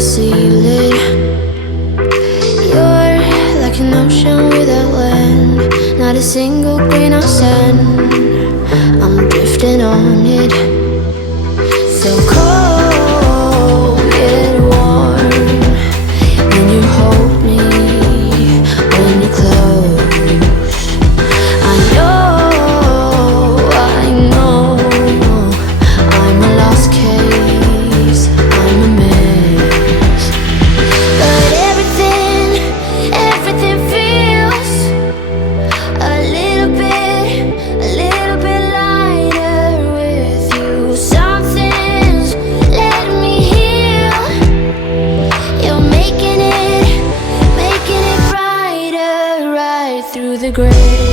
seal it. You're like an ocean without land, not a single grain of sand. I'm drifting on it. So cold yet warm when you hold me, when you close. I know I'm a lost case, I'm a mess. But everything feels a little bit lighter with you. Something's letting me heal. You're making it brighter right through the gray.